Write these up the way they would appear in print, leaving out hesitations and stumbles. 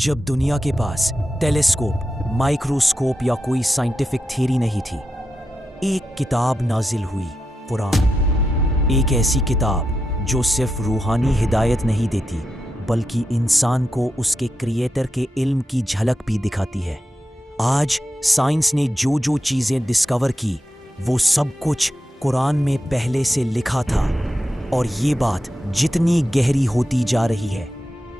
जब दुनिया के पास टेलीस्कोप, माइक्रोस्कोप या कोई साइंटिफिक थ्योरी नहीं थी, एक किताब नाजिल हुई, कुरान। एक ऐसी किताब जो सिर्फ रूहानी हिदायत नहीं देती बल्कि इंसान को उसके क्रिएटर के इल्म की झलक भी दिखाती है। आज साइंस ने जो जो चीज़ें डिस्कवर की वो सब कुछ कुरान में पहले से लिखा था, और ये बात जितनी गहरी होती जा रही है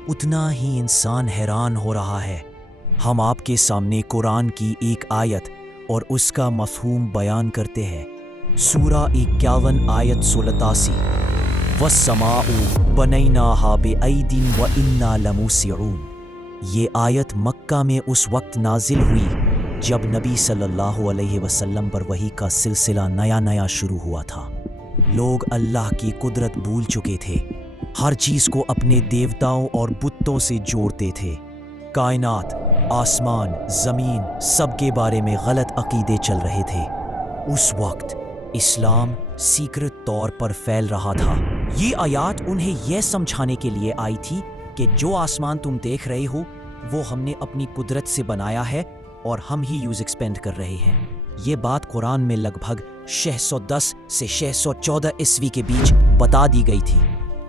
उतना ही इंसान हैरान हो रहा है। हम आपके सामने कुरान की एक आयत और उसका मफ़हूम बयान करते हैं। सूरा 51 आयत 87, वस्समाउ बनैनाहा बिअयदिन व इन्ना लमूसिऊन। ये आयत मक्का में उस वक्त नाजिल हुई जब नबी सल्लल्लाहु अलैहि वसल्लम पर वही का सिलसिला नया शुरू हुआ था। लोग अल्लाह की कुदरत भूल चुके थे, हर चीज़ को अपने देवताओं और बुतों से जोड़ते थे। कायनात, आसमान, ज़मीन, सब के बारे में गलत अकीदे चल रहे थे। उस वक्त इस्लाम सीक्रेट तौर पर फैल रहा था। ये आयत उन्हें यह समझाने के लिए आई थी कि जो आसमान तुम देख रहे हो वो हमने अपनी कुदरत से बनाया है और हम ही यूज़ एक्सपेंड कर रहे हैं। ये बात कुरान में लगभग 610 से 614 ईस्वी के बीच बता दी गई थी,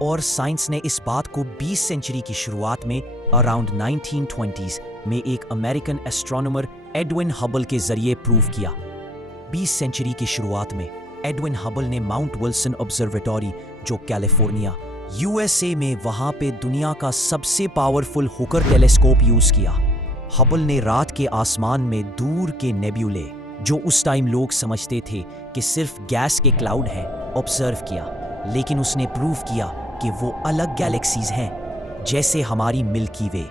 और साइंस ने इस बात को 20 सेंचुरी की शुरुआत में अराउंड 1920s में एक अमेरिकन एस्ट्रोनॉमर एडविन हबल के जरिए प्रूव किया। 20 सेंचुरी की शुरुआत में एडविन हबल ने माउंट विल्सन ऑब्जर्वेटरी, जो कैलिफोर्निया, यूएसए में, वहां पे दुनिया का सबसे पावरफुल हुकर टेलीस्कोप यूज किया। हबल ने रात के आसमान में दूर के नेब्यूले, जो उस टाइम लोग समझते थे कि सिर्फ गैस के क्लाउड है, ऑब्जर्व किया, लेकिन उसने प्रूव किया कि वो अलग गैलेक्सीज हैं, जैसे हमारी मिल्की वे।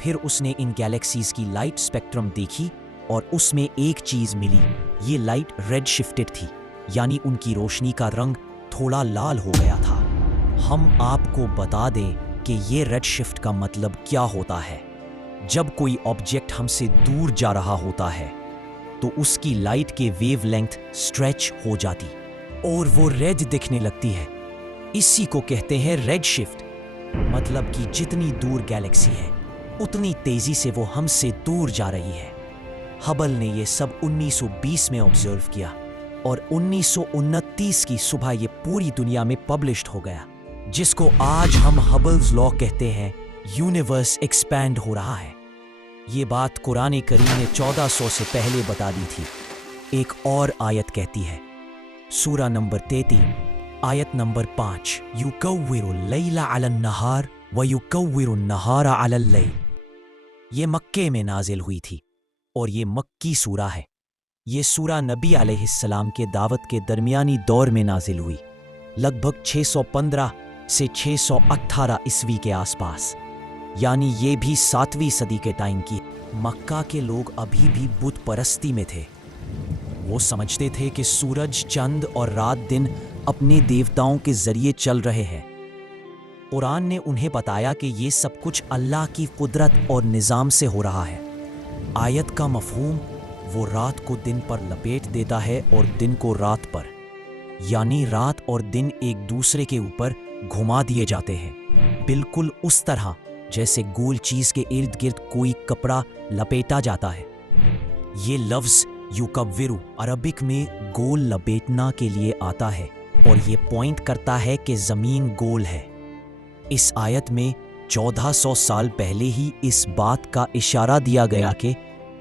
फिर उसने इन गैलेक्सीज की लाइट स्पेक्ट्रम देखी और उसमें एक चीज मिली। ये लाइट रेड शिफ्टेड थी, यानी उनकी रोशनी का रंग थोड़ा लाल हो गया था। हम आपको बता दें कि ये रेड शिफ्ट का मतलब क्या होता है। जब कोई ऑब्जेक्ट हमसे दूर जा रहा होता है तो उसकी लाइट के वेवलेंथ स्ट्रेच हो जाती और वो रेड दिखने लगती है। इसी को कहते हैं रेड शिफ्ट। मतलब कि जितनी दूर गैलेक्सी है उतनी तेजी से वो हमसे दूर जा रही है। हबल ने ये सब 1920 में ऑब्जर्व किया और 1929 की सुबह ये पूरी दुनिया में पब्लिश्ड हो गया, जिसको आज हम हबल्स लॉ कहते हैं। यूनिवर्स एक्सपैंड हो रहा है। ये बात कुरान करीम ने 1400 से पहले बता दी थी। एक और आयत कहती है, सूरा नंबर 33 आयत नंबर 5, युकव्विरुल लैला अलन नहार व युकव्विरुन नहारा अलल लैल। ये मक्के में नाजिल हुई थी और ये मक्की सूरा है। ये सूरा नबी अलैहिस्सलाम के दावत के दरमियानी दौर में नाजिल हुई, लगभग 615 से 618 ईस्वी के आसपास, यानी ये भी 7वीं सदी के टाइम की। मक्का के लोग अभी भी बुत परस्ती में थे। वो समझते थे कि सूरज, चंद और रात दिन अपने देवताओं के जरिए चल रहे हैं। कुरान ने उन्हें बताया कि ये सब कुछ अल्लाह की कुदरत और निज़ाम से हो रहा है। आयत का मफहूम, वो रात को दिन पर लपेट देता है और दिन को रात पर, यानी रात और दिन एक दूसरे के ऊपर घुमा दिए जाते हैं, बिल्कुल उस तरह जैसे गोल चीज के इर्द गिर्द कोई कपड़ा लपेटा जाता है। ये लफ्ज युकव्विरु अरबिक में गोल लपेटना के लिए आता है और ये पॉइंट करता है कि जमीन गोल है। इस आयत में 1400 साल पहले ही इस बात का इशारा दिया गया कि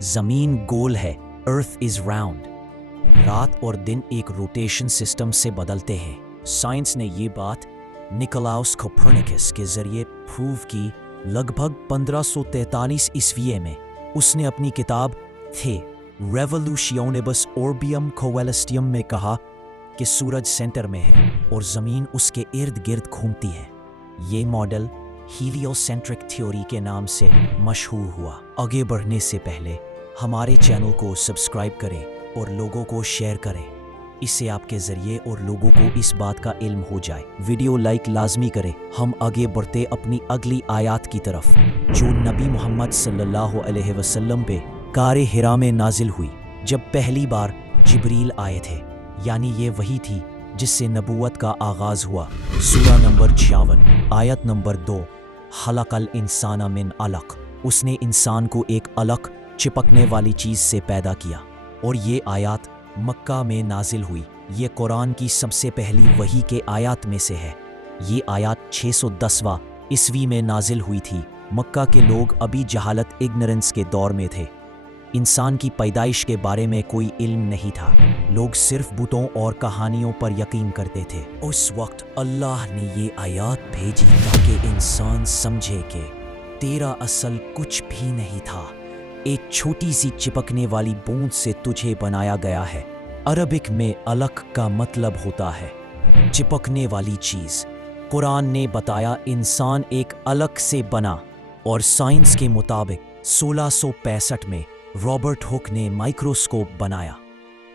जमीन गोल है, अर्थ इज राउंड। रात और दिन एक रोटेशन सिस्टम से बदलते हैं। साइंस ने ये बात निकोलाउस कोपर्निकस के जरिए प्रूव की लगभग 1543 ईस्वी में। उसने अपनी किताब थे रेवोल्यूशनिबस ऑर्बियम कोएलेस्टियम में कहा कि सूरज सेंटर में है और जमीन उसके इर्द गिर्द घूमती है। ये मॉडल हीलियोसेंट्रिक थ्योरी के नाम से मशहूर हुआ। आगे बढ़ने से पहले हमारे चैनल को सब्सक्राइब करें और लोगों को शेयर करें, इससे आपके जरिए और लोगों को इस बात का इल्म हो जाए। वीडियो लाइक लाजमी करें। हम आगे बढ़ते अपनी अगली आयत की तरफ, जो नबी मोहम्मद सल्लल्लाहु अलैहि वसल्लम पे गारे हिरा में नाजिल हुई जब पहली बार जिब्रील आए थे, यानी ये वही थी जिससे नबूवत का आगाज हुआ। सूरा नंबर 56 आयत नंबर 2, खलक़ल इंसाना मिन अलक़ اس نے انسان کو ایک الگ چپکنے والی چیز سے پیدا کیا اور یہ آیات مکہ میں نازل ہوئی۔ یہ قرآن کی سب سے پہلی وحی کے آیات میں سے ہے۔ یہ آیات 610 عیسوی میں نازل ہوئی تھی۔ مکہ کے لوگ ابھی جہالت اگنورنس کے دور میں تھے۔ انسان کی پیدائش کے بارے میں کوئی علم نہیں تھا۔ لوگ صرف بتوں اور کہانیوں پر یقین کرتے تھے۔ اس وقت اللہ نے یہ آیات بھیجی تاکہ انسان سمجھے کہ تیرا اصل کچھ بھی نہیں تھا، ایک چھوٹی سی چپکنے والی بوند سے تجھے بنایا گیا ہے۔ عربک میں الگ کا مطلب ہوتا ہے چپکنے والی چیز۔ قرآن نے بتایا انسان ایک الگ سے بنا، اور سائنس کے مطابق 1665 میں رابرٹ ہک نے مائکروسکوپ بنایا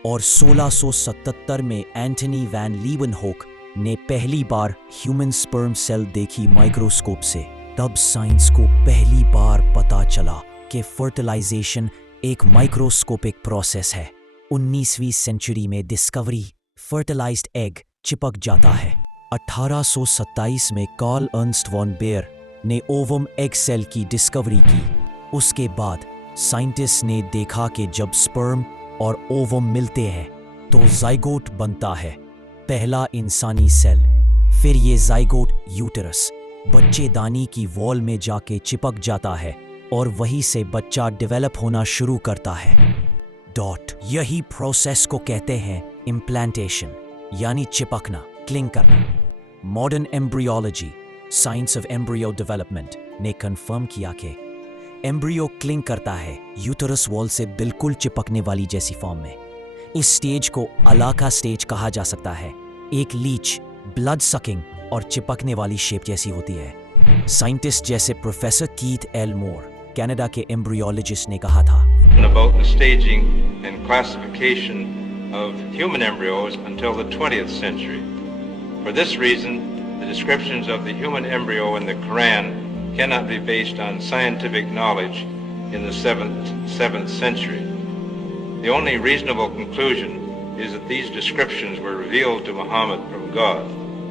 اور 1677 میں اینٹنی وین لیون ہوک نے پہلی بار ہیومن سپرم سیل دیکھی مائکروسکوپ سے۔ تب سائنس کو پہلی بار پتا چلا کہ فرٹیلائزیشن ایک مائکروسکوپک پروسیس ہے۔ 19ویں سینچری میں ڈسکوری فرٹیلائزڈ ایگ چپک جاتا ہے۔ 1827 میں کارل ارنسٹ وان بیئر نے اووم ایگ سیل کی ڈسکوری کی۔ اس کے بعد سائنٹسٹ نے دیکھا کہ جب سپرم اور اووم ملتے ہیں تو زائگوٹ بنتا ہے، پہلا انسانی سیل۔ پھر یہ زائگوٹ یوٹرس بچے دانی کی وال میں جا کے چپک جاتا ہے اور وہیں سے بچہ ڈیولپ ہونا شروع کرتا ہے۔ یہی پروسیس کو کہتے ہیں امپلانٹیشن، یعنی چپکنا، کلنگ کرنا۔ Modern embryology, science of embryo development, نے کنفرم کیا کہ ایمبریو کلنگ کرتا ہے یوٹرس وال سے بالکل چپکنے والی جیسی فارم میں۔ اس سٹیج کو علاقہ سٹیج کہا جا سکتا ہے۔ ایک لیچ بلڈ سکنگ اور چپکنے والی شیپ جیسی ہوتی ہے۔ سائنٹسٹ جیسے پروفیسر کیتھ ایل مور، کینیڈا کے ایمبریولوجسٹ، نے کہا تھا about the staging and classification of human embryos until the 20th century. For this reason, the descriptions of the human embryo in the Quran cannot be based on scientific knowledge in the 7th century. The only reasonable conclusion is that these descriptions were revealed to Muhammad from God.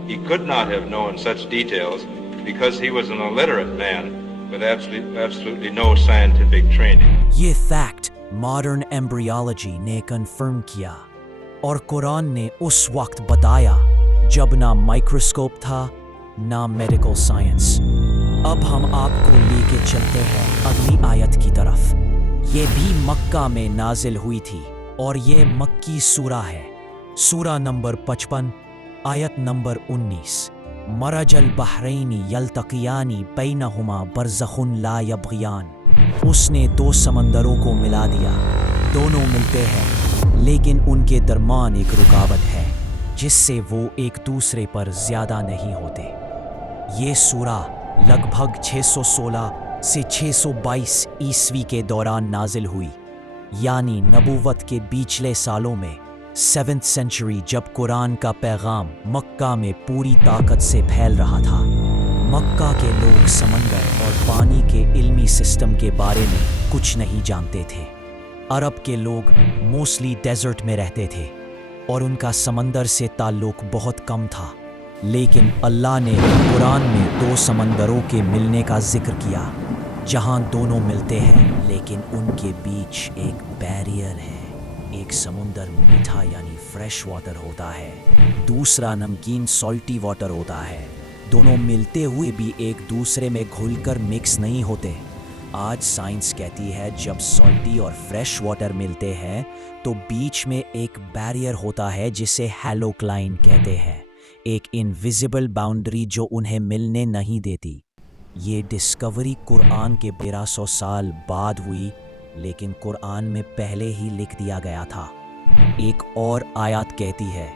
He could not have known such details because he was an illiterate man with absolutely no scientific training. یہ fact modern embryology نے confirm کیا، اور قرآن نے اس وقت بتایا جب نہ microscope تھا نہ میڈیکل سائنس۔ اب ہم آپ کو لے کے چلتے ہیں اگلی آیت کی طرف۔ یہ بھی مکہ میں نازل ہوئی تھی اور یہ مکی سورہ ہے۔ سورہ نمبر 55، آیت نمبر 19۔ مرج البحرین یلتقیان بینہما برزخ لا یبغیان۔ اس نے دو سمندروں کو ملا دیا، دونوں ملتے ہیں لیکن ان کے درمیان ایک رکاوٹ ہے جس سے وہ ایک دوسرے پر زیادہ نہیں ہوتے۔ یہ سورہ لگ بھگ 616 سے 622 عیسوی کے دوران نازل ہوئی، یعنی نبوت کے بیچلے سالوں میں 7th سینچری، جب قرآن کا پیغام مکہ میں پوری طاقت سے پھیل رہا تھا۔ مکہ کے لوگ سمندر اور پانی کے علمی سسٹم کے بارے میں کچھ نہیں جانتے تھے۔ عرب کے لوگ موسٹلی ڈیزرٹ میں رہتے تھے اور ان کا سمندر سے تعلق بہت کم تھا، لیکن اللہ نے قرآن میں دو سمندروں کے ملنے کا ذکر کیا جہاں دونوں ملتے ہیں لیکن ان کے بیچ ایک بیریئر ہے۔ ایک سمندر میٹھا یعنی فریش واٹر ہوتا ہے، دوسرا نمکین سالٹی واٹر ہوتا ہے۔ دونوں ملتے ہوئے بھی ایک دوسرے میں گھل کر مکس نہیں ہوتے۔ آج سائنس کہتی ہے جب سالٹی اور فریش واٹر ملتے ہیں تو بیچ میں ایک بیریئر ہوتا ہے جسے ہیلوکلائن کہتے ہیں، ایک انویزیبل باؤنڈری جو انہیں ملنے نہیں دیتی۔ یہ ڈسکوری قرآن کے 1300 سال بعد ہوئی، لیکن قرآن میں پہلے ہی لکھ دیا گیا تھا۔ ایک اور آیات کہتی ہے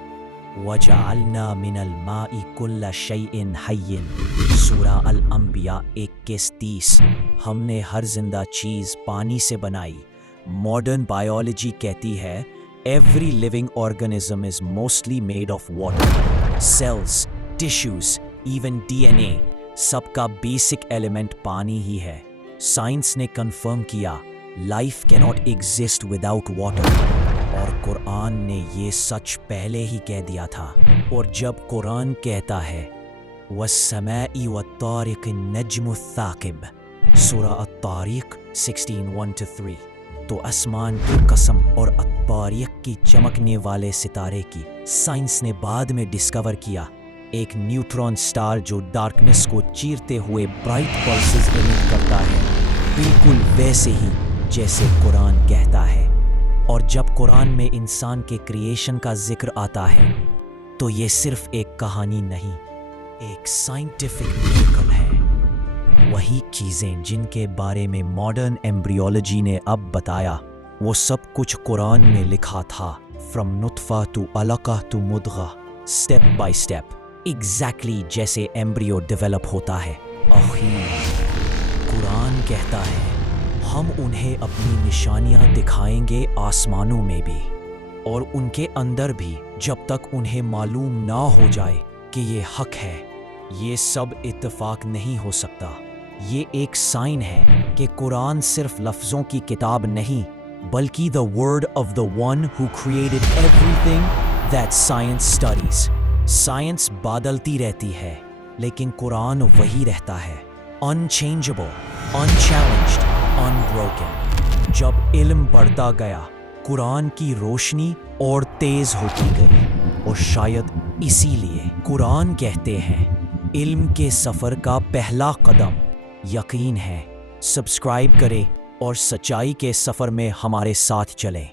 وَجَعَلْنَا مِنَ الْمَاءِ كُلَّ شَيْءٍ حَيٍّ، سورہ الانبیاء 21:30۔ ہم نے ہر زندہ چیز پانی سے بنائی۔ ماڈرن بائیولوجی کہتی ہے every living organism is mostly made of water. Cells, tissues, even DNA، سب کا بیسک ایلیمنٹ پانی ہی ہے۔ سائنس نے کنفرم کیا لائف کی ناٹ ایگزسٹ وداؤٹ واٹر، اور قرآن نے یہ سچ پہلے ہی کہہ دیا تھا۔ اور جب قرآن کہتا ہے وَالسَّمَاءِ وَالطَّارِقِ النَّجْمُ الثَّاقِبُ، سورہ तारीख 16:1-3। तो आसमान की कसम और तारीख की चमकने वाले सितारे की साइंस ने बाद में डिस्कवर किया एक न्यूट्रॉन स्टार जो डार्कनेस को चीरते हुए ब्राइट पल्सेस एमिट करता है, बिल्कुल वैसे ही जैसे कुरान कहता है। और जब कुरान में इंसान के क्रिएशन का जिक्र आता है तो ये सिर्फ एक कहानी नहीं, एक साइंटिफिक मिरेकल है। वही चीज़ें जिनके बारे में मॉडर्न एम्ब्रियोलॉजी ने अब बताया, वो सब कुछ कुरान में लिखा था। फ्रॉम नुत्फा टू अलका टू मुद्गा, स्टेप बाय स्टेप, एग्जैक्टली जैसे एम्ब्रियो डेवलप होता है। आखिर कुरान कहता है हम उन्हें अपनी निशानियां दिखाएंगे आसमानों में भी और उनके अंदर भी, जब तक उन्हें मालूम ना हो जाए कि ये हक है। ये सब इत्तेफाक नहीं हो सकता। ये एक साइन है कि कुरान सिर्फ लफ्ज़ों की किताब नहीं, बल्कि the word of the one who created everything that science studies. Science बदलती रहती है, लेकिन कुरान वही रहता है, अनचेंजेबल, अनचैलेंज्ड, अनब्रोकन। जब इल्म बढ़ता गया, कुरान की रोशनी और तेज होती गई, और शायद इसीलिए कुरान कहते हैं इल्म के सफ़र का पहला कदम यकीन है। सब्सक्राइब करें और सच्चाई के सफ़र में हमारे साथ चलें।